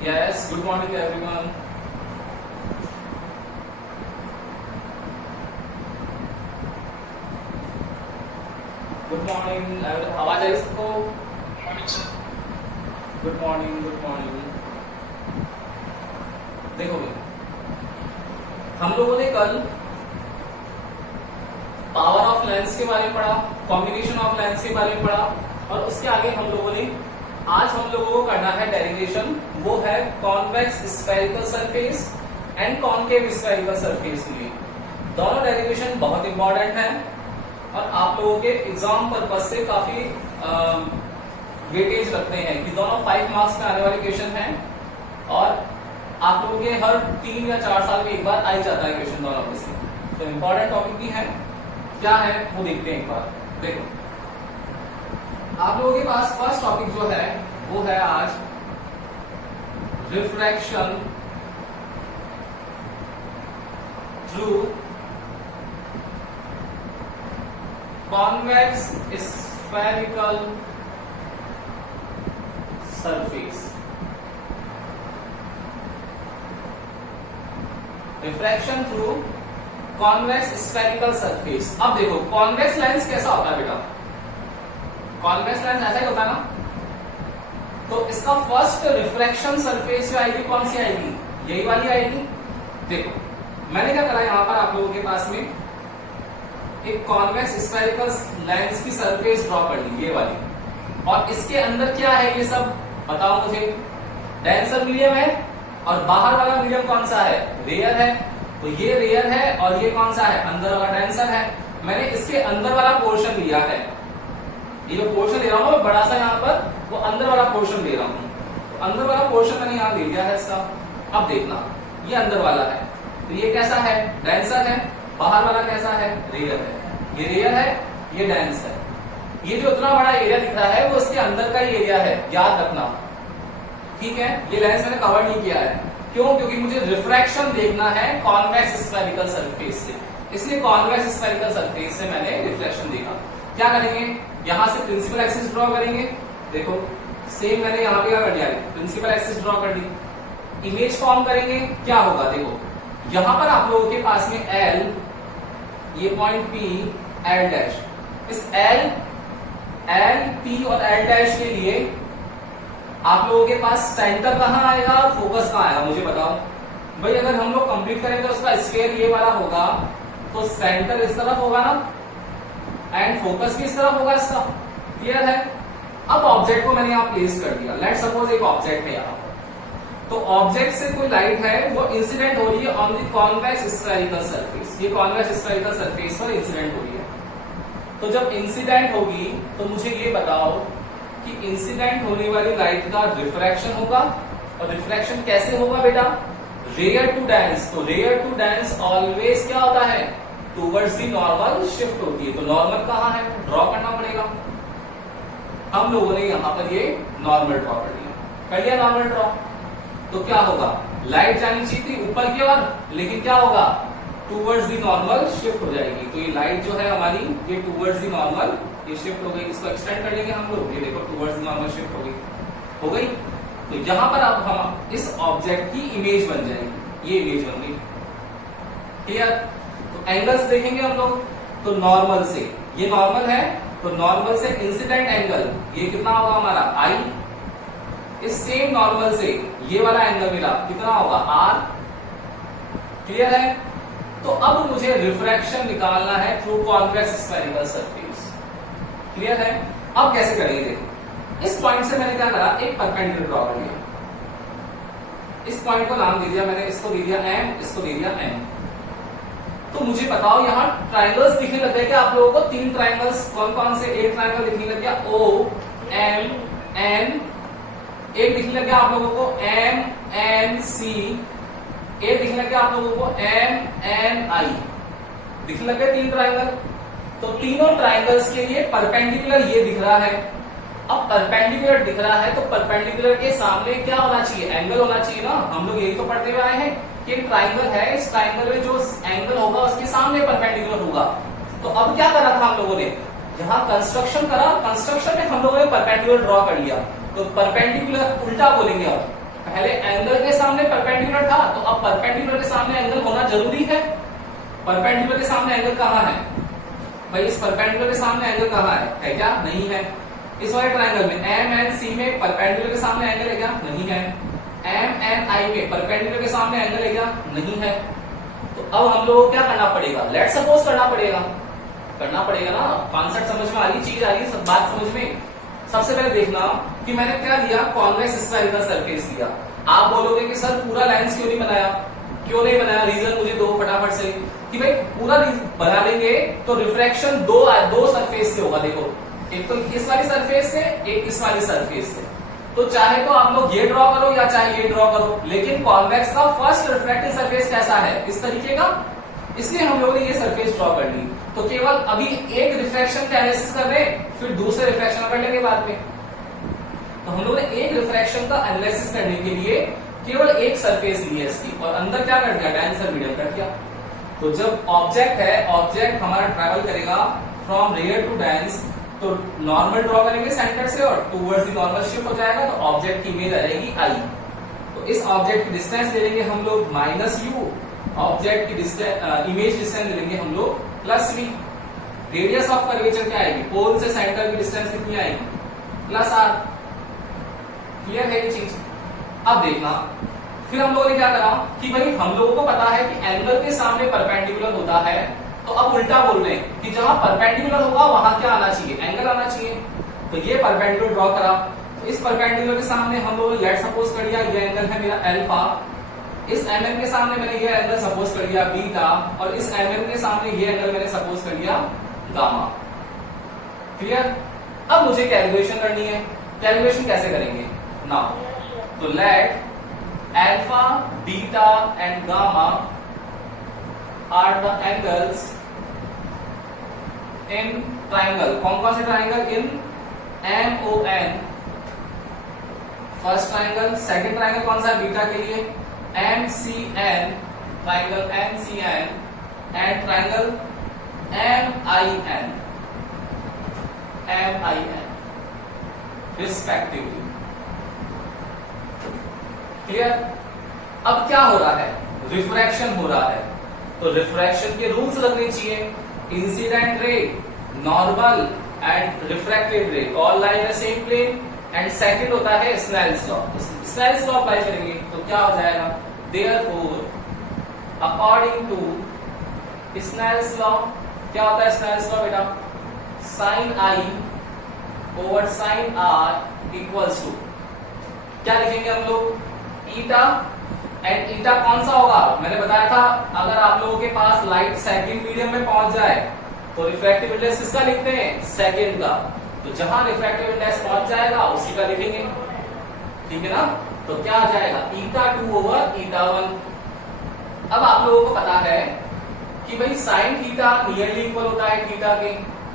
Yes, good morning everyone. Good morning. आवाज आई सबको? Good morning, good morning. देखो हम लोगों ने कल पावर ऑफ लेंस के बारे में पढ़ा, कॉम्बिनेशन ऑफ लेंस के बारे में पढ़ा और उसके आगे हम लोगों ने आज हम लोगों को करना है डेरिवेशन, वो है convex spherical surface and concave spherical surface के लिए। दोनों डेरिवेशन बहुत इंपॉर्टेंट है और आप लोगों के एग्जाम पर्पज से काफी वेटेज रखते हैं कि दोनों 5 मार्क्स में आने वाले क्वेश्चन हैं और आप लोगों के हर 3 या 4 साल में एक बार आ ही जाता है क्वेश्चन दोनों में से। तो इंपॉर्टेंट टॉपिक भी है, क्या है वो देखते हैं एक बार। देखो आप लोगों के पास फर्स्ट टॉपिक जो है वो है आज refraction through convex spherical surface. Refraction through convex spherical surface. अब देखो कॉन्वेक्स लेंस कैसा होता है बेटा? कॉन्वेक्स लेंस ऐसा ही होता है ना। तो इसका फर्स्ट रिफ्रैक्शन सरफेस जो आएगी कौन सी आएगी? यही वाली आएगी। देखो मैंने क्या करा यहां पर आप लोगों के पास में एक कॉन्वेक्स स्फेरिकल लेंस की सरफेस ड्रॉ कर ली, ये वाली, और इसके अंदर क्या है ये सब बताओ मुझे। डेंसर मीडियम है और बाहर वाला मीडियम कौन सा है? रेयर है। तो ये रेयर है और ये कौन सा है? अंदर वाला डेंसर है। मैंने इसके अंदर वाला पोर्शन लिया है, ये जो पोर्शन ले रहा हूं मैं बड़ा सा यहाँ पर, वो अंदर वाला पोर्शन ले रहा हूं। तो अंदर वाला पोर्शन मैंने यहाँ ले लिया है इसका। अब देखना ये अंदर वाला है, तो ये कैसा है? डेंसर है। बाहर वाला कैसा है? रेयर है। ये रेयर है, ये डेंस है। ये जो इतना बड़ा एरिया दिख रहा है वो इसके अंदर का ही एरिया है, याद रखना, ठीक है। ये लेंस मैंने कवर नहीं किया है, क्यों? क्योंकि मुझे रिफ्रैक्शन देखना है कॉन्वेक्स स्फेरिकल सरफेस से, इसलिए कॉन्वेक्स स्फेरिकल सरफेस से मैंने रिफ्लेक्शन देखा। क्या करेंगे? यहां से प्रिंसिपल एक्सिस ड्रॉ करेंगे। देखो सेम मैंने यहां पे क्या कर दिया, प्रिंसिपल एक्सिस ड्रॉ कर दी। इमेज फॉर्म करेंगे, क्या होगा? देखो यहां पर आप लोगों के पास में एल, ये पॉइंट पी, एल डैश, इस एल पी और एल डैश के लिए आप लोगों के पास सेंटर कहां आएगा और फोकस कहां आएगा? मुझे बताओ भाई। अगर हम लोग कंप्लीट करेंगे तो उसका स्फीयर ये वाला होगा, तो सेंटर इस तरफ होगा ना, एंड फोकस भी इस तरफ होगा इसका। क्लियर है? अब ऑब्जेक्ट को मैंने यहां प्लेस कर दिया। लेट सपोज एक ऑब्जेक्ट है यहां, तो ऑब्जेक्ट से कोई लाइट है वो इंसिडेंट हो रही है on the convex spherical surface. ये कॉन्वेक्स स्फेरिकल सरफेस पर इंसिडेंट हो रही है। तो जब इंसिडेंट होगी तो मुझे ये बताओ कि इंसिडेंट होने वाली लाइट का रिफ्रैक्शन होगा, और रिफ्रैक्शन कैसे होगा बेटा? Rare to dense. तो रेयर टू डेंस ऑलवेज क्या होता है? टूवर्ड्स दी नॉर्मल शिफ्ट होती है। तो नॉर्मल कहां है? ड्रॉ करना पड़ेगा। हम लोगों ने यहां पर ये नॉर्मल ड्रॉ कर लिया नॉर्मल ड्रॉ। तो क्या होगा? लाइट जानी चाहिए थी ऊपर की ओर, लेकिन क्या होगा? टूवर्ड्स दी नॉर्मल शिफ्ट हो जाएगी। तो ये लाइट जो है हमारी, ये टूवर्ड्स दी नॉर्मल ये शिफ्ट हो गई। इसको एक्सटेंड कर लेंगे हम लोग। ये देखो टूवर्ड्स दी नॉर्मल शिफ्ट हो गई। तो यहां पर अब हम इस ऑब्जेक्ट की इमेज बन जाएगी, ये इमेज बन गई। क्लियर? तो एंगल्स देखेंगे हम लोग, तो नॉर्मल से, ये नॉर्मल है, तो नॉर्मल से इंसिडेंट एंगल ये कितना होगा हमारा? आई। इस सेम नॉर्मल से ये वाला एंगल मेरा कितना होगा? आर। क्लियर है? तो अब मुझे रिफ्रैक्शन निकालना है through convex spherical surface. Clear है? अब कैसे करेंगे? देखो इस पॉइंट से मैंने क्या करा, एक परपेंडिकुलर ड्रॉ कर लिया। इस पॉइंट को नाम दे दिया मैंने, इसको दे दिया एम, इसको दे दिया एन। तो मुझे बताओ यहां ट्राइंगल्स दिखने लग गए क्या आप लोगों को? 3 ट्राइंगल्स कौन कौन से? एक ट्राइंगल दिखने लग गया ओ एम एन, एक दिखने लग गया आप लोगों को एम एन सी, एक दिखने लग गया आप लोगों को एम एन आई। दिखने लग गए 3 ट्राइंगल। तो तीनों ट्राइंगल्स के लिए परपेंडिकुलर ये दिख रहा है। अब परपेंडिकुलर दिख रहा है तो परपेंडिकुलर के सामने क्या होना चाहिए? एंगल होना चाहिए ना। हम लोग यही तो पढ़ते हुए आए हैं कि एक ट्राइंगल है, इस ट्राइंगल में जो एंगल होगा उसके सामने परपेंडिकुलर होगा। तो अब क्या करा था हम लोगों ने? यहाँ कंस्ट्रक्शन करा, कंस्ट्रक्शन में हम लोगों ने परपेंडिकुलर ड्रॉ कर लिया। तो परपेंडिकुलर उल्टा बोलेंगे, अब पहले एंगल के सामने परपेंडिकुलर था, तो अब परपेंडिकुलर के सामने एंगल होना जरूरी है। परपेंडिकुलर के सामने एंगल कहां है भाई? इस परपेंडिकुलर के सामने एंगल कहां है क्या? नहीं है। इस वाले ट्रायंगल में एम एन सी में परपेंडिकुलर के सामने एंगल है क्या? नहीं है। एम एन आई में परपेंडिकुलर के सामने एंगल है क्या? नहीं है। तो अब हम लोगों को क्या करना पड़ेगा? लेट सपोज करना पड़ेगा ना। कॉन्सेप्ट समझ में आ रही, चीज आ रही, सब बात समझ में। सबसे पहले देखना कि मैंने क्या लिया, कॉन्वेक्स स्फेरिकल सरफेस लिया। आप बोलोगे कि सर पूरा लाइंस क्यों नहीं बनाया? रीजन मुझे दो फटाफट से कि भाई पूरा बना देंगे तो रिफ्रैक्शन दो सरफेस से होगा। देखो, एक तो इस वाली सरफेस से, एक इस वाली सरफेस से। तो चाहे तो आप लोग ये ड्रॉ करो या चाहे ये ड्रॉ करो, लेकिन कॉन्वेक्स का फर्स्ट रिफ्रैक्टिंग सरफेस कैसा है? इस तरीके का। इसलिए हम लोगों ने ये सरफेस ड्रॉ कर ली। तो केवल अभी एक रिफ्रैक्शन का एनालिसिस कर रहे हैं, फिर दूसरे रिफ्रैक्शन कर लेंगे बाद में। तो हम लोगों ने एक रिफ्रैक्शन का एनालिसिस करने के लिए केवल एक सरफेस ली है इसकी, और अंदर क्या कर दिया? डेंसर मीडियम कर दिया। तो जब ऑब्जेक्ट हमारा ट्रैवल करेगा फ्रॉम रेयर टू डेंस, तो नॉर्मल ड्रॉ करेंगे सेंटर से और टूवर्ड्स द नॉर्मल शिफ्ट हो जाएगा, तो ऑब्जेक्ट की इमेज आ जाएगी आई। तो इस ऑब्जेक्ट की डिस्टेंस ले लेंगे हम लोग -u, ऑब्जेक्ट की इमेज डिस्टेंस ले लेंगे हम लोग +v। रेडियस ऑफ कर्वेचर क्या आएगी? पोल से सेंटर की डिस्टेंस कितनी आएगी? +r। क्लियर है ये चीज? अब देखना, फिर हम लोगों ने क्या करा कि भाई हम लोगों को पता है कि एंगल के सामने परपेंडिकुलर होता है, तो अब उल्टा बोल रहे हैं कि जहां परपेंडिकुलर होगा वहां क्या आना चाहिए? एंगल आना चाहिए। तो ये परपेंडिकुलर ड्रॉ करा। तो इस परपेंडिकुलर के सामने हम लोगों ने लेट सपोज कर लिया ये एंगल है मेरा अल्फा, इस एमएन के सामने मैंने ये एंगल सपोज कर लिया बीटा, और इस एमएन के सामने ये एंगल मैंने सपोज कर लिया गामा। क्लियर? अब मुझे कैलकुलेशन करनी है। कैलकुलेशन कैसे करेंगे? नाउ तो let alpha, beta and gamma are the angles in triangle। कौन से ट्राइंगल? इन MON first triangle. Second triangle कौन सा? बीटा के लिए MCN, triangle MCN and triangle MIN respectively. Clear? अब क्या हो रहा है? रिफ्रैक्शन हो रहा है, तो रिफ्रैक्शन के रूल्स लगने चाहिए। Incident ray, normal and refracted ray all lie in the same plane. And second होता है Snell's law. Snell's law apply करेंगे तो क्या हो जाएगा? Therefore according to Snell's law, क्या होता है स्नेल्स लॉ बेटा? Sine I over sine R equals to, क्या लिखेंगे हम लोग? ईटा। एंड ईटा कौन सा होगा? मैंने बताया था अगर आप लोगों के पास लाइट सेकंड मीडियम में पहुंच जाए तो रिफ्रैक्टिव इंडेक्स किसका लिखते हैं? सेकंड का। तो जहां रिफ्रैक्टिव इंडेक्स पहुंच जाएगा उसी का लिखेंगे। ठीक है ना? तो क्या आ जाएगा? 𝜃2 ओवर 𝜃1। अब आप लोगों को पता है कि भाई साइन थीटा नियरली इक्वल होता है थीटा के,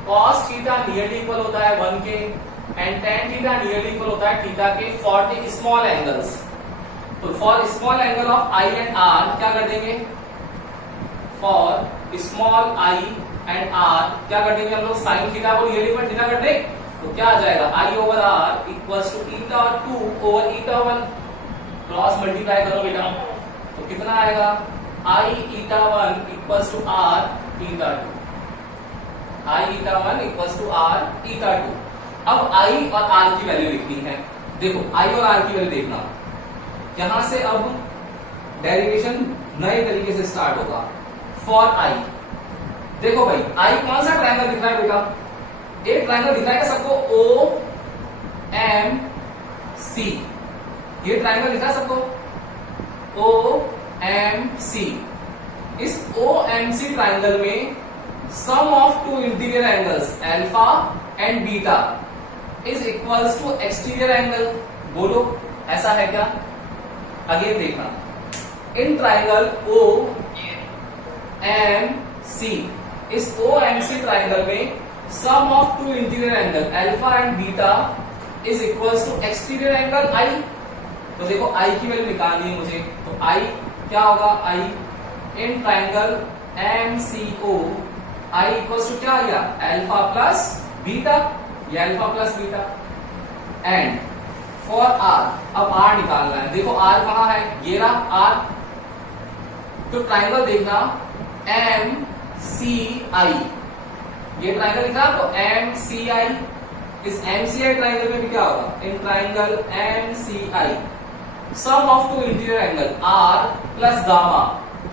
कॉस थीटा नियरली इक्वल होता है 1 के, and tan theta nearly equal होता है थीटा के फॉर द स्मॉल एंगल्स। तो for small angle of I and R क्या कर देंगे? For small I and R क्या कर देंगे हम लोग? साइन थीटा को नियरली इक्वल थीटा कर दें, तो क्या आ जाएगा? I over R equals to 𝜃2 over 𝜃1। Cross multiply करो बेटा, तो कितना आएगा? I 𝜃1 equals to R 𝜃2। I 𝜃1 equals to R 𝜃2। अब आई और आर की वैल्यू लिखनी है। देखो आई और आर की वैल्यू देखना, यहां से अब डेरिवेशन नए तरीके से स्टार्ट होगा। फॉर आई, देखो भाई आई कौन सा ट्रायंगल दिख रहा है बेटा? एक ट्रायंगल दिख रहा है सबको? OMC। ये ट्रायंगल दिख रहा है सबको? OMC। इस OMC ट्रायंगल में sum of two interior angles alpha and beta is equals to exterior angle. बोलो ऐसा है क्या? अगेन देखना, इन ट्राइंगल OMC, इस OMC ट्राइंगल में sum of two interior angle alpha and beta is equals to exterior angle I. तो देखो आई की वैल्यू निकालनी है मुझे, तो आई क्या होगा? I in triangle MCO I equals to क्या आ गया? अल्फा प्लस बीटा, ये alpha plus beta. And for R, अब आर निकालना है। देखो आर कहां है, ये रहा आर। तो ट्राइंगल देखना एम सी आई, ये ट्राइंगल दिखा आपको एम सी आई। इस एम सी आई ट्राइंगल में भी क्या होगा, in triangle M C I sum of two interior angle R plus gamma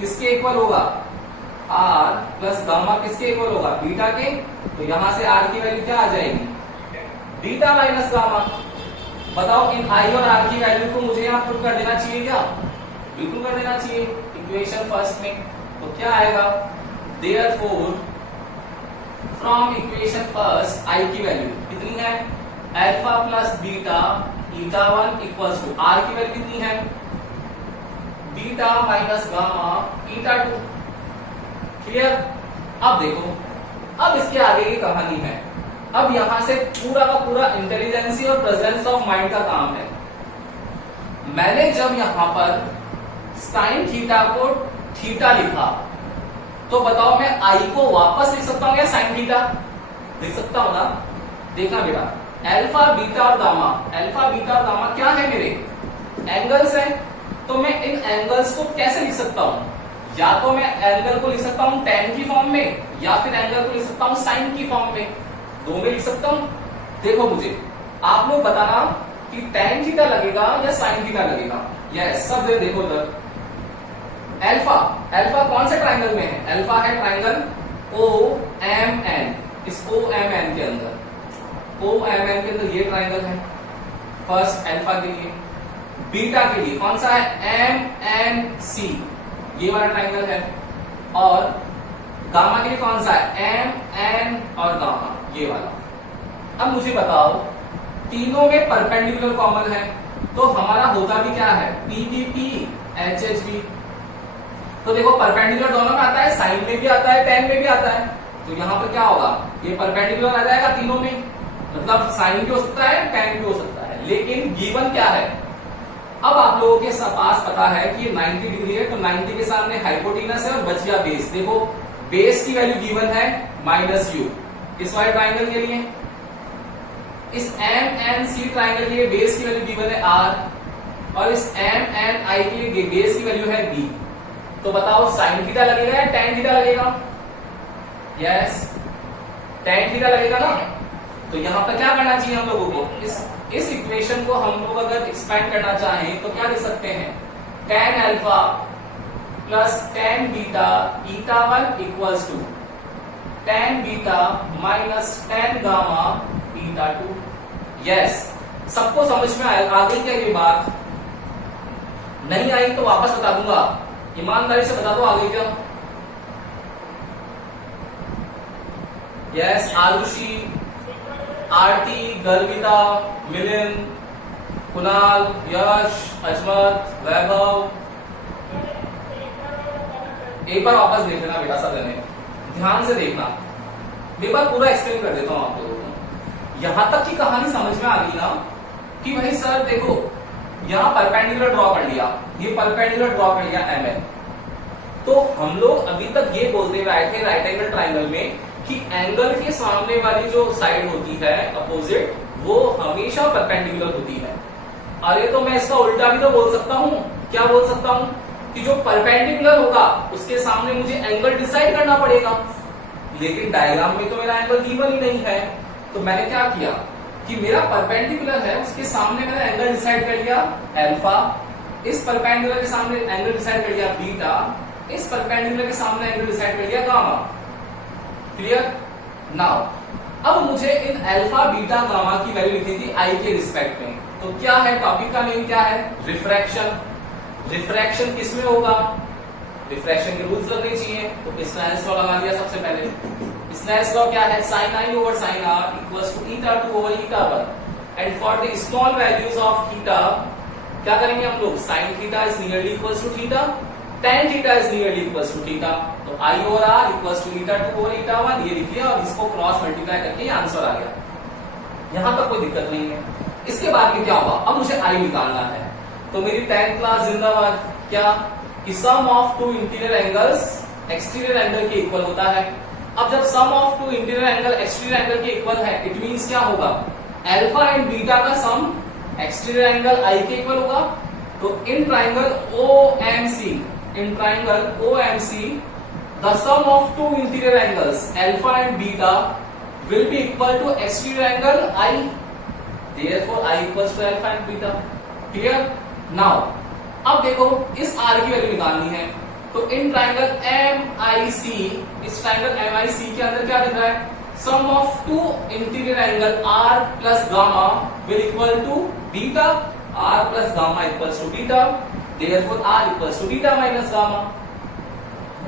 किसके इक्वल होगा, आर प्लस गामा किसके इक्वल होगा, बीटा के। तो यहां से आर की वैल्यू क्या आ जाएगी, बीटा माइनस गामा। बताओ इन आई और आर की वैल्यू को मुझे यहां पुट कर देना चाहिए क्या, बिल्कुल कर देना चाहिए इक्वेशन फर्स्ट में। तो क्या आएगा, therefore from equation first I की वैल्यू कितनी है, alpha plus beta eta 1 equals to R की वैल्यू कितनी है, beta minus gamma eta 2। Clear. अब देखो, अब इसके आगे की कहानी है। अब यहां से पूरा का पूरा इंटेलिजेंसी और प्रेजेंस ऑफ माइंड का काम है। मैंने जब यहां पर साइन थीटा को थीटा लिखा, तो बताओ मैं आई को वापस लिख सकता हूं या साइन थीटा लिख सकता हूं ना। देखना बेटा, अल्फा बीटा और गामा, अल्फा बीटा और गामा क्या है, मेरे एंगल्स हैं। तो मैं इन एंगल्स को कैसे लिख सकता हूं, या तो मैं एंगल को लिख सकता हूं tan की फॉर्म में, या फिर एंगल को लिख सकता हूं साइन की फॉर्म में, दो में लिख सकता हूं। देखो मुझे आप लोग बताना कि tan थीटा लगेगा या साइन थीटा लगेगा। यस, सब देखो उधर। अल्फा, अल्फा कौन से ट्राइंगल में है, अल्फा है ट्राइंगल ओ एम एन, इस ओ एम एन के अंदर, ओ एम एन के अंदर ये ट्राइंगल है फर्स्ट अल्फा के लिए। बीटा के लिए कौन सा है, एम एन सी, ये वाला ट्राइंगल है। और गामा के लिए कौन सा है, एम एन और गामा, ये वाला। अब मुझे बताओ, तीनों में परपेंडिकुलर कॉमन है, तो हमारा होता भी क्या है, पीबीपी एचएचबी। तो देखो परपेंडिकुलर दोनों में आता है, साइन में भी आता है, tan में भी आता है। तो यहां पर क्या होगा, ये परपेंडिकुलर आ जाएगा तीनों में, मतलब साइन भी हो सकता है, tan भी हो सकता है। लेकिन गिवन क्या है, अब आप लोगों के पास पता है कि ये 90 डिग्री है, तो 90 के सामने हाइपोटेनस है और बच गया बेस। देखो बेस की वैल्यू गिवन है -u इस वाले ट्राइंगल के लिए। इस एम एन सी ट्राइंगल के लिए बेस की वैल्यू गिवन है r, और इस एम एन आई के लिए बेस की वैल्यू है b। तो बताओ साइन थीटा लगेगा या tan थीटा लगेगा, यस tan थीटा लगेगा ना। तो यहां पर क्या करना चाहिए हम लोगों को, इस इक्वेशन को हम लोग अगर एक्सपैंड करना चाहें तो क्या लिख सकते हैं, tan alpha plus tan beta eta 1 equals to tan beta minus tan gamma eta 2। Yes, सबको समझ में आ गई क्या ये बात, नहीं आई तो वापस बता दूंगा, ईमानदारी से बता दो आ गई क्या। यस, आरुषि, आरती, गर्विता, मिलिंद, कुणाल, यश, अजमत, वैभव, एक बार वापस देख लेना बेटा, सब जने ध्यान से देखना। एक बार पूरा एक्सप्लेन कर देता हूं आप लोगों को। यहां तक की कहानी समझ में आ गई ना कि भाई सर देखो, यहां परपेंडिकुलर ड्रॉ कर लिया, ये परपेंडिकुलर ड्रॉ कर लिया एमएन। तो हम लोग अभी तक ये बोलते हुए आए थे राइट एंगल ट्राइंगल में कि एंगल के सामने वाली जो साइड होती है अपोजिट, वो हमेशा परपेंडिकुलर होती है। अरे तो मैं इसका उल्टा भी तो बोल सकता हूं, क्या बोल सकता हूं कि जो परपेंडिकुलर होगा उसके सामने मुझे एंगल डिसाइड करना पड़ेगा, लेकिन डायग्राम में तो मेरा एंगल गिवन ही नहीं है। तो मैंने क्या किया कि मेरा परपेंडिकुलर है, उसके सामने मैंने एंगल डिसाइड कर लिया अल्फा, इस परपेंडिकुलर के सामने एंगल डिसाइड कर लिया बीटा, इस परपेंडिकुलर के सामने एंगल डिसाइड कर लिया गामा। क्लियर। नाउ अब मुझे इन अल्फा बीटा गामा की वैल्यू लिखनी थी आई के रिस्पेक्ट में। तो क्या है, टॉपिक का नेम क्या है, रिफ्रैक्शन। रिफ्रैक्शन किसमें होगा, रिफ्रैक्शन के रूल्स लगने चाहिए, तो स्नेल्स लॉ लगा दिया सबसे पहले। स्नेल्स लॉ क्या है, sine I over sine R equals to eta 2 over eta 1। And for the small values of theta क्या करेंगे हम लोग, sine theta is nearly equals to theta, tan theta is nearly equals to theta. तो I over R equals to eta 2 over eta 1, ये लिख लिया और इसको क्रॉस मल्टीप्लाई करके ये आंसर आ गया। यहां तक कोई दिक्कत नहीं है। इसके बाद में क्या होगा, अब मुझे I निकालना है। तो मेरी 10th क्लास जिंदाबाद। क्या कि sum of two interior angles exterior angle के इक्वल होता है। अब जब sum of two interior angle exterior angle के इक्वल है, इट मींस क्या होगा, अल्फा एंड बीटा का सम एक्सटीरियर एंगल आई के इक्वल होगा। तो in triangle OMC the sum of two interior angles alpha and beta will be equal to exterior angle I, therefore I equals to alpha and beta. Clear? Now अब देखो इस R की value निकालनी है, तो in triangle MIC, इस triangle MIC के अंदर क्या दिख रहा है? Sum of two interior angle R plus gamma will equal to beta, R plus gamma equals to beta, therefore R equals to beta minus gamma.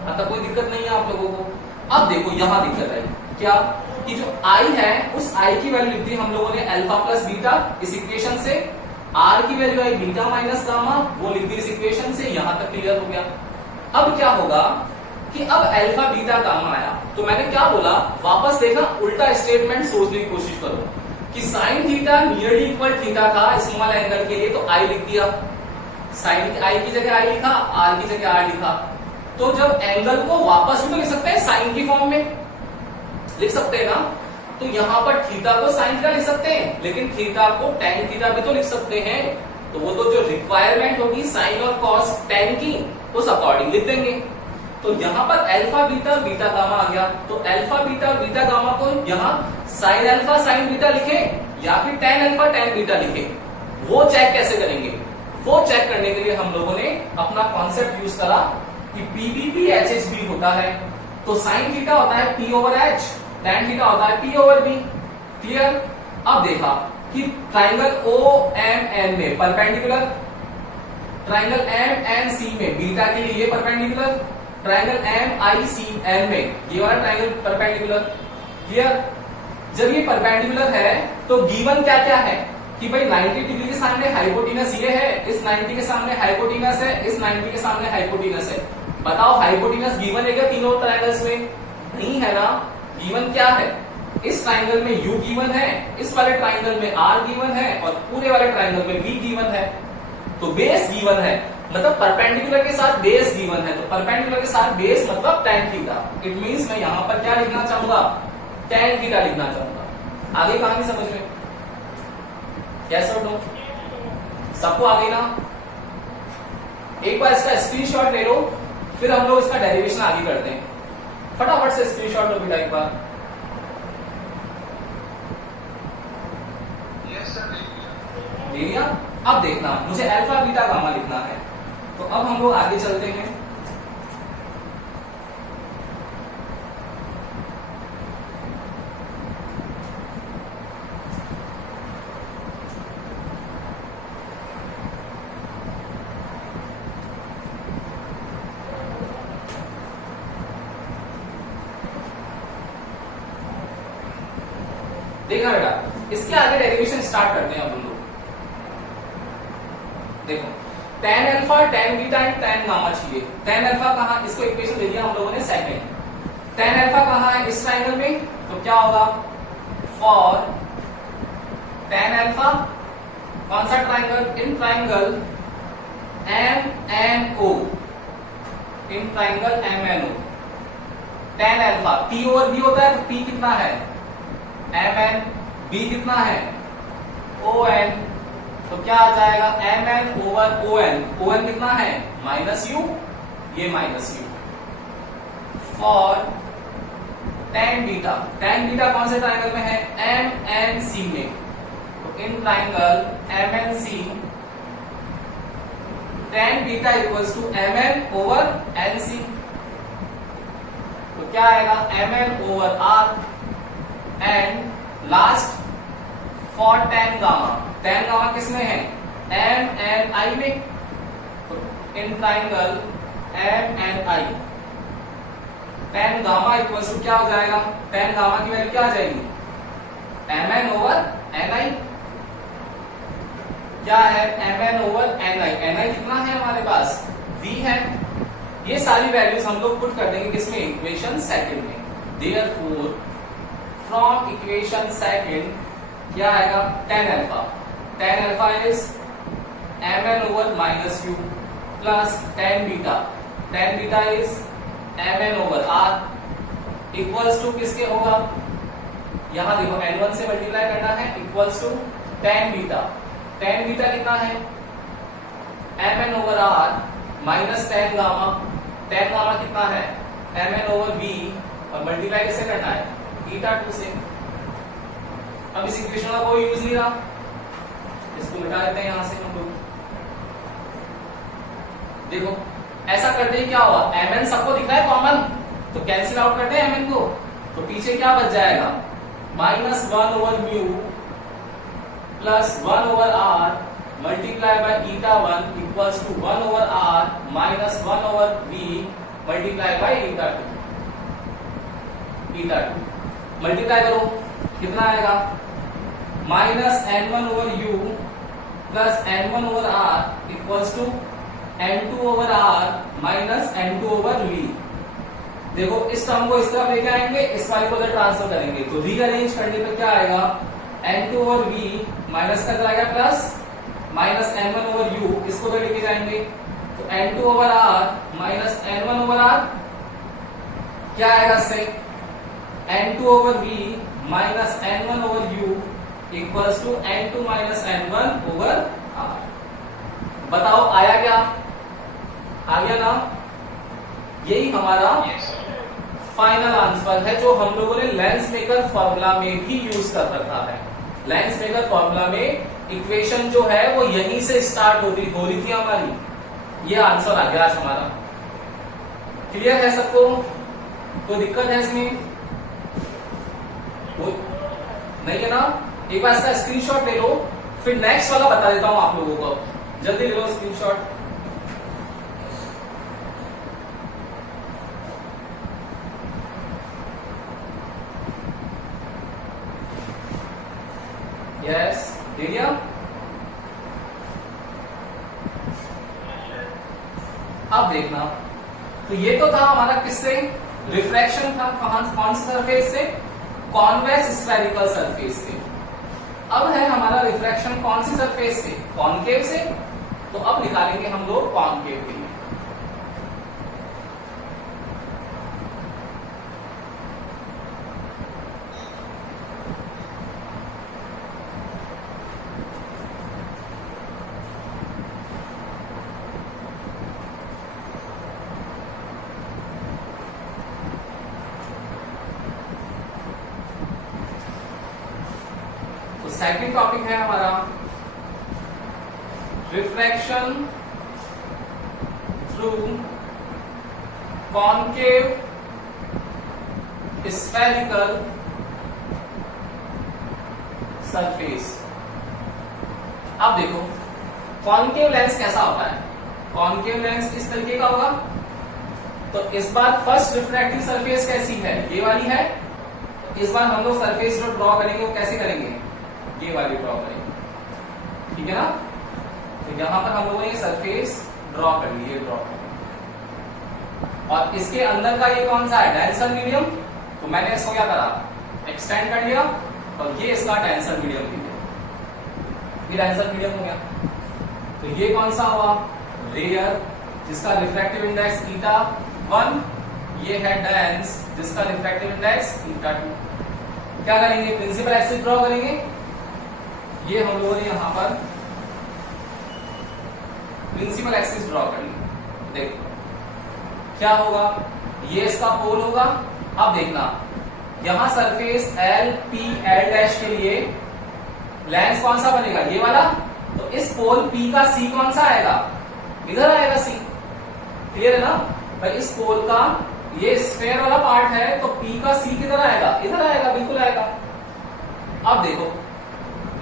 अब तक कोई दिक्कत नहीं है आप लोगों को। अब देखो यहां दिक्कत है क्या, कि जो I है उस I की वैल्यू लिख दी हम लोगों ने अल्फा प्लस बीटा इस इक्वेशन से, R की वैल्यू आई बीटा माइनस गामा, वो लिख दी इस इक्वेशन से। यहां तक क्लियर हो गया। अब क्या होगा कि अब अल्फा बीटा गामा आया, तो मैंने क्या बोला, वापस देखा, उल्टा स्टेटमेंट सोचने की कोशिश करो कि sine theta nearly equal theta था स्मॉल एंगल के लिए, तो आई लिख दिया, साइन आई की जगह आई लिखा, आर की जगह आर लिखा। तो जब एंगल को वापस भी तो लिख सकते हैं साइन की फॉर्म में, लिख सकते हैं ना, तो यहां पर थीटा को साइन थीटा लिख सकते हैं, लेकिन थीटा को टेन थीटा भी तो लिख सकते हैं। तो वो तो जो रिक्वायरमेंट होगी साइन और कॉस टेन की, उस अकॉर्डिंग लिख देंगे। तो यहां पर अल्फा बीटा बीटा गामा आ गया, तो अल्फा बीटा बीटा गामा को यहां साइन अल्फा साइन बीटा लिखे या फिर टेन अल्फा टेन बीटा लिखे, वो चेक कैसे करेंगे? वो चेक करने के लिए हम लोगों ने अपना कॉन्सेप्ट यूज करा कि PBP HHB होता है, तो साइन थीटा होता है P over H, tan theta होता है P ओवर B। क्लियर? अब देखा कि ट्राइंगल OMN में परपेंडिकुलर, ट्राइंगल MNC में बीटा के लिए ये परपेंडिकुलर, ट्राइंगल MICN में ये वाला ट्राइंगल परपेंडिकुलर। क्लियर? जब ये परपेंडिकुलर है तो गिवन क्या क्या है कि भाई 90 डिग्री के सामने हाइपोटेनस ये है, इस 90 के सामने हाइपोटेनस है, इस 90 के सामने हाइपोटेनस है। बताओ हाइपोटेनस गिवन है क्या तीनों ट्राइंगल्स में? नहीं है ना। गिवन क्या है? इस ट्राइंगल में U गिवन है, इस वाले ट्राइंगल में R गिवन है और पूरे वाले ट्राइंगल में V गिवन है। तो बेस गिवन है, मतलब परपेंडिकुलर के साथ बेस गिवन है, तो परपेंडिकुलर के साथ बेस मतलब tan थीटा। इट मींस मैं यहां पर क्या लिखना चाहूंगा? tan थीटा लिखना चाहूंगा। आगे कहानी समझ में? कैसे उठो? सबको आ गई ना? एक बार इसका स्क्रीनशॉट ले लो, फिर हम लोग इसका डेरिवेशन आगे करते हैं। फटाफट से स्क्रीनशॉट लो बेटा एक बार। ले लिया? अब देखना, मुझे अल्फा बीटा गामा लिखना है, तो अब हम लोग आगे चलते हैं। देखना बेटा, इसके आगे डेरिवेशन स्टार्ट करते हैं अब हम लोग। देखो tan alpha tan beta and tan gamma चाहिए। tan अल्फा कहां, इसको इक्वेशन दे दिया हम लोगों ने सेकंड। tan अल्फा कहां है? इस ट्राइंगल में, तो क्या होगा? फॉर tan अल्फा, कौन सा triangle? In triangle MNO, in triangle MNO tan alpha P over B होता है, तो P कितना है? MN, B कितना है? ON, तो क्या आ जाएगा? MN ओवर ON, ON कितना है? माइनस U, ये minus U। For tan beta, tan beta कौन से ट्राइंगल में है? MNC में, तो in triangle MNC tan beta equals to MN over NC, तो क्या आएगा? MN over R and last for tan gamma, tan gamma किसमें है? MNI में, तो in triangle MNI tan gamma equals to क्या हो जाएगा? tan गामा की वैल्यू क्या आ जाएगी? MN over NI। क्या है? MN ओवर NI, NI कितना है हमारे पास? V है। ये सारी वैल्यूज हम लोग पुट कर देंगे किसमें? इक्वेशन सेकंड में। देयरफॉर फ्रॉम इक्वेशन सेकंड क्या आएगा? tan alpha, tan alpha is MN over minus U plus tan beta is MN over R equals to किसके होगा? यहां देखो N1 से मल्टीप्लाई करना है, equals to tan beta, tan beta कितना है mn over r minus tan gamma. tan gamma कितना है mn ओवर v और मल्टीप्लाई कैसे करना है बीटा 2 से। अब इस इक्वेशन का कोई यूज नहीं रहा, इसको मिटा देते हैं यहां से हम लोग। देखो ऐसा करते ही क्या हुआ, mn सबको दिख रहा है कॉमन, तो कैंसिल आउट करते हैं mn को, तो पीछे क्या बच जाएगा minus 1 over mu plus 1 over r multiply by eta 1 equals to 1 over r minus 1 over v multiply by eta 2। Eta 2 multiply करो कितना आएगा minus n1 over u plus n1 over r equals to n2 over r minus n2 over v। देखो इस term को इस तरफ लेके आएंगे, इस वाले को उधर ट्रांसफर करेंगे, तो रीअरेंज करने पे क्या आएगा n2 ओवर v माइनस का जाएगा plus minus n1 over u, इसको उधर लेके जाएंगे तो n2 over r minus n1 over r क्या आएगा इससे n2 over v minus n1 over u equals to n2 minus n1 over r। बताओ आया क्या, आ गया ना? यही हमारा फाइनल आंसर है जो हम लोगों ने लेंस मेकर फॉर्मूला में भी यूज कर रखा है। लेंस मेकर फॉर्मूला में इक्वेशन जो है वो यहीं से स्टार्ट हो रही थी हमारी, ये आंसर आ गया आज हमारा। क्लियर है सबको? कोई दिक्कत है इसमें? नहीं है ना? एक बार इसका स्क्रीनशॉट ले लो, फिर नेक्स्ट वाला बता देता हूं आप लोगों को। जल्दी ले लो स्क्रीनशॉट। यस, दे दिया? अब देखना, तो ये तो था हमारा किससे, रिफ्रैक्शन था। कौन सी सरफेस से? कॉन्वेक्स स्फेरिकल सरफेस से। अब है हमारा रिफ्रैक्शन कौन सी सरफेस से? कॉनकेव से। तो अब निकालेंगे हम लोग कॉनकेव के लिए। सेकंड टॉपिक है हमारा refraction through concave spherical surface. अब देखो कॉनकेव लेंस कैसा होता है। कॉनकेव लेंस इस तरीके का होगा। तो इस बार फर्स्ट रिफ्रैक्टिव सरफेस कैसी है? ये वाली है। इस बार हम लोग सरफेस जो ड्रॉ करेंगे वो कैसे करेंगे? ये वाली ड्रॉ करेंगे, ठीक है ना? तो यहां पर हम लोगों ने ये सरफेस ड्रॉ कर ली, ये ड्रॉ कर ली। और इसके अंदर का ये कौन सा है? Denser medium. तो मैंने इसको क्या करा? एक्सटेंड कर लिया और ये इसका डेंसर मीडियम भी है। ये डेंसर मीडियम हो गया। तो ये कौन सा हुआ? रेयर, जिसका रिफ्रैक्टिव इंडेक्स ईटा 1। ये है डेंस, जिसका रिफ्रैक्टिव इंडेक्स ईटा 2। क्या करेंगे? प्रिंसिपल एक्सिस ड्रॉ करेंगे। ये हम लोगों ने यहां पर प्रिंसिपल एक्सिस ड्रॉ कर ली। देखो क्या होगा, ये इसका पोल होगा। अब देखना यहां surface L P L dash के लिए लेंस कौन सा बनेगा? ये वाला। तो इस पोल पी का सी कौन सा आएगा? इधर आएगा सी। क्लियर है ना भाई? इस पोल का ये स्फेयर वाला पार्ट है, तो पी का सी किधर आएगा? इधर आएगा, बिल्कुल आएगा। अब देखो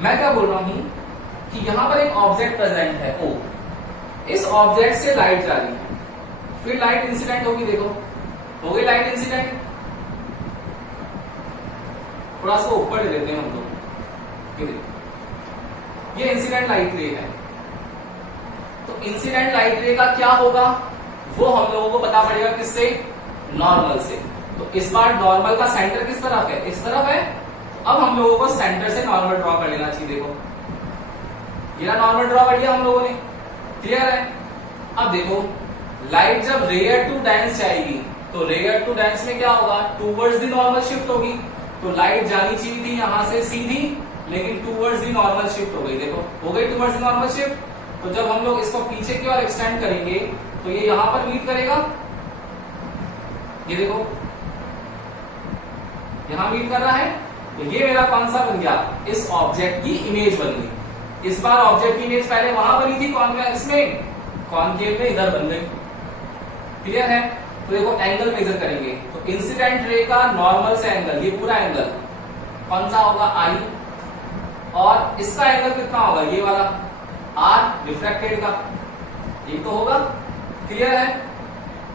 मैं क्या बोल रहा हूं कि यहां पर एक ऑब्जेक्ट प्रेजेंट है ओ। इस ऑब्जेक्ट से लाइट जा रही है, फिर लाइट इंसिडेंट होगी। देखो हो गई लाइट इंसिडेंट। थोड़ा सा ऊपर ले लेते हैं हम लोग। ये इंसिडेंट लाइट रे है। तो इंसिडेंट लाइट रे का क्या होगा वो हम लोगों को पता पड़ेगा किससे? नॉर्मल से। तो इस बार नॉर्मल का सेंटर किस तरफ है? इस तरफ है। अब हम लोगों को सेंटर से नॉर्मल ड्रॉ कर लेना चाहिए। देखो ये नॉर्मल ड्रॉ कर लिया हम लोगों ने। क्लियर है? अब देखो लाइट जब रेयर टू डेंस जाएगी तो रेयर टू डेंस में क्या होगा? टूवर्ड्स द नॉर्मल शिफ्ट होगी। तो लाइट जानी चाहिए थी यहां से सीधी लेकिन टूवर्ड्स दी नॉर्मल शिफ्ट हो गई। देखो हो गई टूवर्ड्स दी नॉर्मल शिफ्ट। तो जब हम लोग इसको पीछे की ओर एक्सटेंड करेंगे तो ये यहां पर मीट करेगा, ये देखो यहां मीट कर रहा है। तो ये मेरा कौन सा बन गया, इस ऑब्जेक्ट की इमेज बन गई। इस बार ऑब्जेक्ट की इमेज पहले वहां बनी थी कॉन्वेक्स में, कॉनकेव में इधर बन गई। क्लियर है? तो देखो एंगल मेजर करेंगे तो इंसिडेंट रे का नॉर्मल से एंगल, ये पूरा एंगल कौन सा होगा, आई, और इसका एंगल कितना होगा, ये वाला आर रिफ्रैक्टेड का, ये तो होगा। क्लियर है?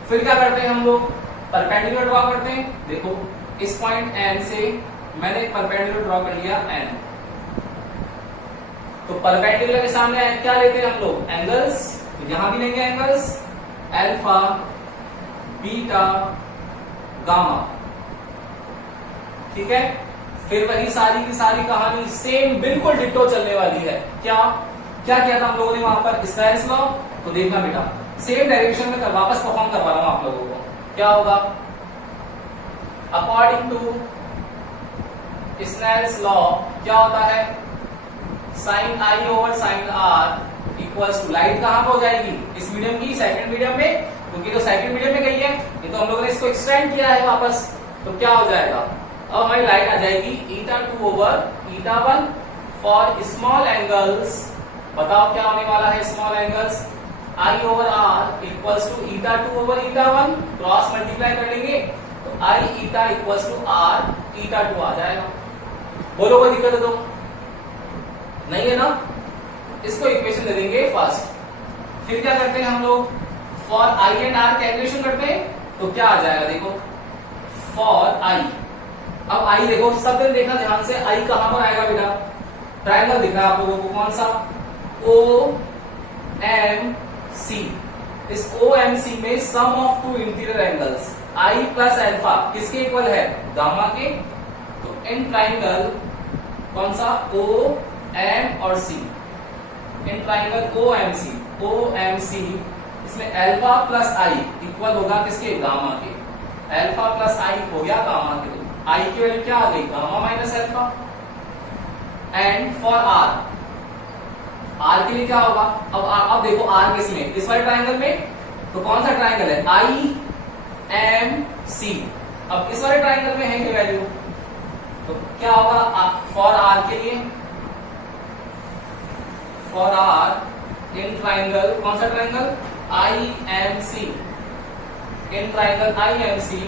फिर क्या करते हैं हम लोग, परपेंडिकुलर ड्रॉ करते हैं। देखो इस पॉइंट एन से मैंने एक परपेंडिकुलर ड्रॉ कर लिया एन। तो परपेंडिकुलर के सामने क्या लेते हैं हम लोग, एंगल्स। तो यहां भी लेंगे एंगल्स, अल्फा, बीटा, गामा। ठीक है? फिर वही सारी की सारी कहानी सेम बिल्कुल डिट्टो चलने वाली है। क्या क्या किया था हम लोगों ने वहां पर, स्नेल्स लॉ। तो देखना बेटा सेम डायरेक्शन में वापस परफॉर्म करवा रहा हूं आप लोगों को। क्या होगा, अकॉर्डिंग टू स्नेल्स लॉ क्या होता है, sine I over sine R equals to, light कहां पर हो जाएगी, इस मीडियम की सेकंड मीडियम में, क्योंकि तो सेकंड मीडियम में गई है, ये तो हम लोगों ने इसको एक्सटेंड किया है वापस। तो क्या हो जाएगा, अब हमारी लाइट आ जाएगी eta 2 over eta 1 for small angles. बताओ क्या होने वाला है small angles, I over R equals to eta 2 over eta 1, cross multiply कर लेंगे तो I eta equals to R eta 2 आ जाएगा। बोलो कोई दिक्कत है तो नहीं है ना? इसको इक्वेशन दे देंगे फर्स्ट। फिर क्या करते हैं हम लोग, for I and R calculation करते हैं। तो क्या आ जाएगा, देखो फॉर आई, अब आई देखो सब दिन देखना ध्यान से, आई कहां पर आएगा बेटा, ट्रायंगल दिख रहा है आप लोगों को, कौन सा, ओ एम सी। इस ओ एम सी में sum of two interior angles I plus alpha किसके इक्वल है, गामा के। तो इन ट्रायंगल कौन सा, ओ एम और C, in triangle O M C, O M C, इसमें अल्फा प्लस आई इक्वल होगा किसके, गामा के। अल्फा प्लस आई हो गया गामा के, तो आई की वैल्यू क्या आ गई, gamma minus alpha. And for R, R के लिए क्या होगा, अब देखो आर किस में, इस वाले ट्रायंगल में। तो कौन सा ट्रायंगल है, आई एम सी। अब इस वाले ट्रायंगल में है ये वैल्यू, तो क्या होगा फॉर आर के लिए, फॉर आर इन ट्रायंगल, कौन सा triangle, I M C, in triangle I M C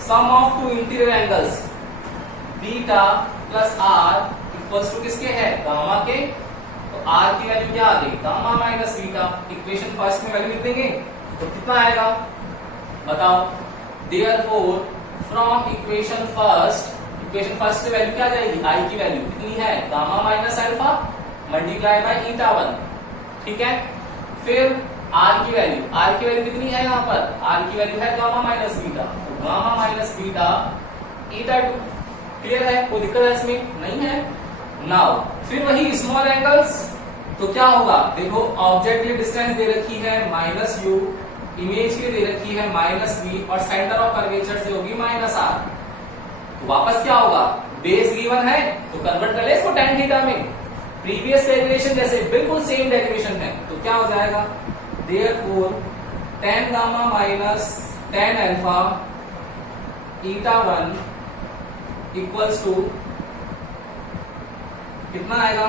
sum of two interior angles beta plus R equals to किसके है, गामा के। तो आर की वैल्यू क्या आ गई, gamma minus beta. Equation first में वैल्यू लिख देंगे तो कितना आएगा बताओ, देयरफॉर फ्रॉम इक्वेशन फर्स्ट से वैल्यू क्या आ जाएगी, आई की वैल्यू कितनी है, gamma minus alpha multiply by eta 1। ठीक है? फिर आर की वैल्यू कितनी है यहाँ पर, आर की वैल्यू है गामा माइनस बीटा, तो गामा माइनस बीटा ईटा 2। क्लियर है, कोई दिक्कत है इसमें, नहीं है। नाउ फिर वही स्मॉल एंगल्स, तो क्या होगा, देखो ऑब्जेक्ट की डिस्टेंस दे रखी है माइनस यू, इमेज की दे रखी है माइनस वी, और सेंटर ऑफ कर्वेचर से होगी माइनस आर। तो वापस क्या होगा, बेस गिवन है तो कन्वर्ट कर ले इसको tan थीटा में, प्रीवियस डेरिवेशन जैसे बिल्कुल सेम डेरिवेशन है। तो क्या हो जाएगा, therefore tan gamma minus tan alpha eta 1 equals to कितना आएगा,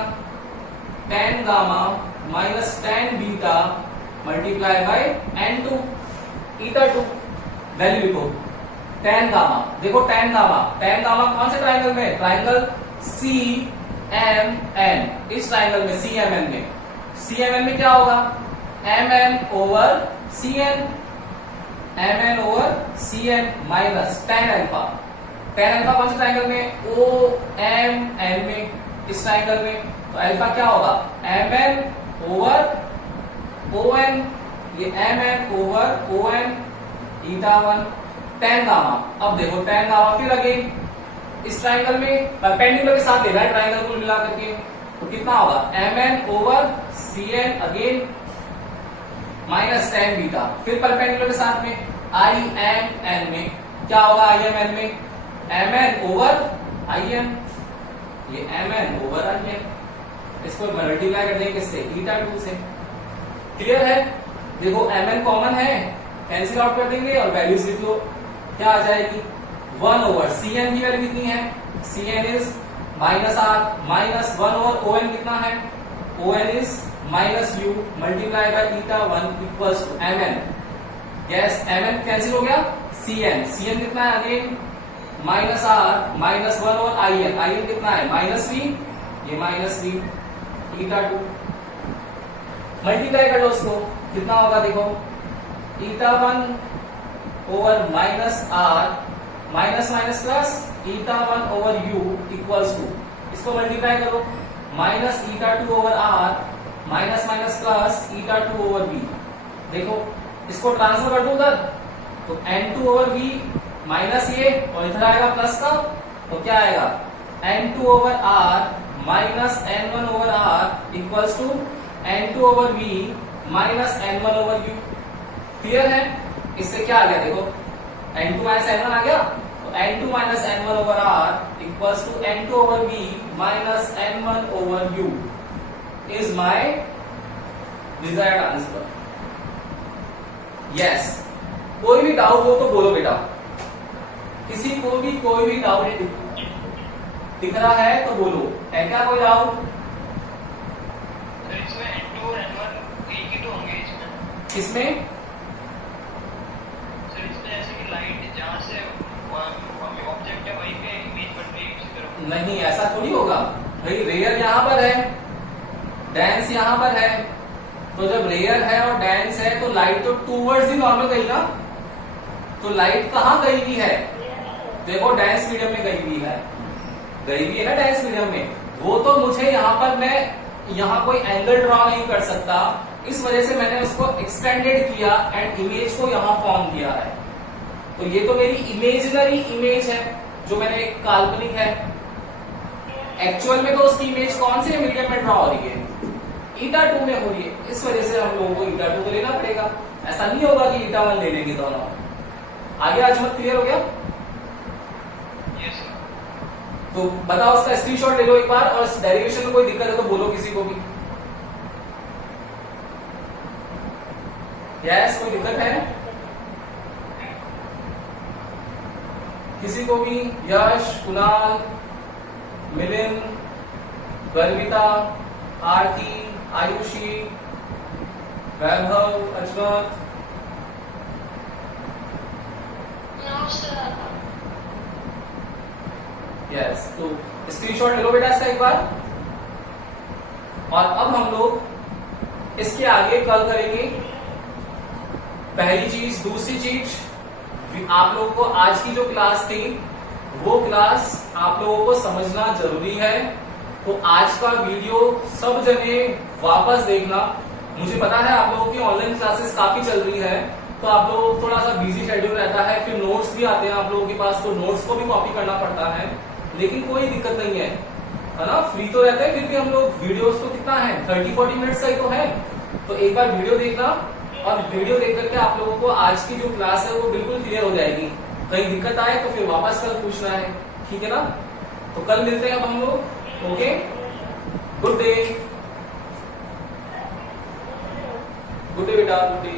tan gamma minus tan beta multiply by n2 eta 2। Value लिखो tan गामा, देखो tan गामा कौन से ट्रायंगल में, ट्रायंगल सी एम एन, इस ट्रायंगल में सी एम एन में, सी एम एन में क्या होगा, M N over C N, M N over C N minus tan alpha. tan alpha कौन से ट्रायंगल में, ओ एम एन में, इस ट्रायंगल में। तो अल्फा क्या होगा, M N over O N, ये M N over O N eta 1 tan gamma. अब देखो tan गामा फिर अगेन इस ट्रायंगल में परपेंडिकुलर के साथ लेना है ट्रायंगल को मिला करके, तो कितना होगा, M N over C N again minus tan beta. फिर परपेंडिकुलर के साथ में आई एम एन में क्या होगा, आई एम एन में M N over I M, ये mn ओवर in, इसको मल्टीप्लाई कर देंगे किससे, ईटा 2 से। क्लियर है? देखो mn कॉमन है, कैंसिल आउट कर देंगे और वैल्यूज लिख लो, क्या आ जाएगी 1 ओवर cn की वैल्यू कितनी है, cn is minus R minus 1 over on कितना है, on is minus u multiply by eta 1 equals to mn। Yes mn cancel हो गया, cn कितना है again minus R minus 1 over in कितना है माइनस v, ये माइनस v ईटा 2 मल्टीप्लाई कर लो उसको, कितना होगा देखो eta 1 over minus R minus minus plus eta 1 over u equals to, इसको मल्टीप्लाई करो minus eta 2 over R minus minus plus eta 2 over v। देखो इसको ट्रांसफर कर दो उधर, तो n2 ओवर v माइनस ये और इधर आएगा प्लस का, तो क्या आएगा n2 over r minus n1 over r equals to n2 over v minus n1 over u। Clear है? इससे क्या आ गया देखो n2 माइनस n1 आ गया, तो n2 minus n1 over r equals to n2 over v minus n1 over u is my desired answer. Yes, कोई भी डाउट हो तो बोलो बेटा, किसी को भी कोई भी डाउट दिख रहा है तो बोलो, है क्या कोई डाउट? इसमें n2 और n1 एक ही तो होंगे इसमें। किसमें? सर इसमें जैसे कि लाइट जहाँ से ऑब्जेक्ट है वहीं पे इमेज बन रही है उसी तरफ। नहीं, ऐसा थोड़ी होगा भाई, रेयर यहाँ पर है, डेंस यहाँ पर है, तो जब रेयर है और डेंस है तो लाइट तो टूवर्ड्स ही नॉर्मल गई ना, तो लाइट कहाँ गई हुई है, देखो डेंस मीडियम में गई हुई है ना डेंस मीडियम में, वो तो मुझे यहाँ पर मैं यहाँ कोई एंगल ड्रॉ नहीं कर सकता, इस वजह से मैंने उसको एक्सटेंडेड किया एंड इमेज को यहाँ फॉर्म किया है। तो ये तो मेरी इमेजिनरी इमेज है जो मैंने एक काल्पनिक है, एक्चुअल में तो उसकी इमेज कौन से मीडियम में ड्रॉ हो रही है, ईटा 2 में हो रही है, इस वजह से हम लोगों को ईटा 2 को लेना पड़ेगा, ऐसा नहीं होगा कि ईटा 1 ले लेंगे दोनों। आगे आज मत क्लियर हो गया? Yes sir. तो बताओ, उसका स्क्रीनशॉट ले लो एक बार, और डेरिवेशन में कोई दिक्कत है तो बोलो किसी को भी। यस, कोई दिक्कत है किसी को भी? यश, कुणाल, मिलिंद, गर्विता, आरती, आयुषी, वैभव, अजमत। यस, तो स्क्रीनशॉट ले लो बेटा इसका एक बार, और अब हम लोग इसके आगे कल करेंगे पहली चीज। दूसरी चीज, आप लोगों को आज की जो क्लास थी वो क्लास आप लोगों को समझना जरूरी है, तो आज का वीडियो सब जने वापस देखना। मुझे पता है आप लोगों की ऑनलाइन क्लासेस काफी चल रही है, तो आप लोगों को थोड़ा सा बिजी शेड्यूल रहता है, फिर नोट्स भी आते हैं आप लोगों के पास, तो नोट्स को भी कॉपी करना पड़ता है, लेकिन कोई दिक्कत नहीं है ना, फ्री तो रहते हैं, फिर भी हम लोग वीडियोस तो कितना है 30-40 मिनट्स का ही तो है, तो एक बार वीडियो देखना, और वीडियो देख करके आप लोगों को आज की जो क्लास है वो बिल्कुल क्लियर हो जाएगी। कहीं दिक्कत आए तो फिर वापस कल पूछना है, ठीक है ना? तो कल मिलते हैं अब हम लोग। Okay, good day, good day बेटा, गुड डे।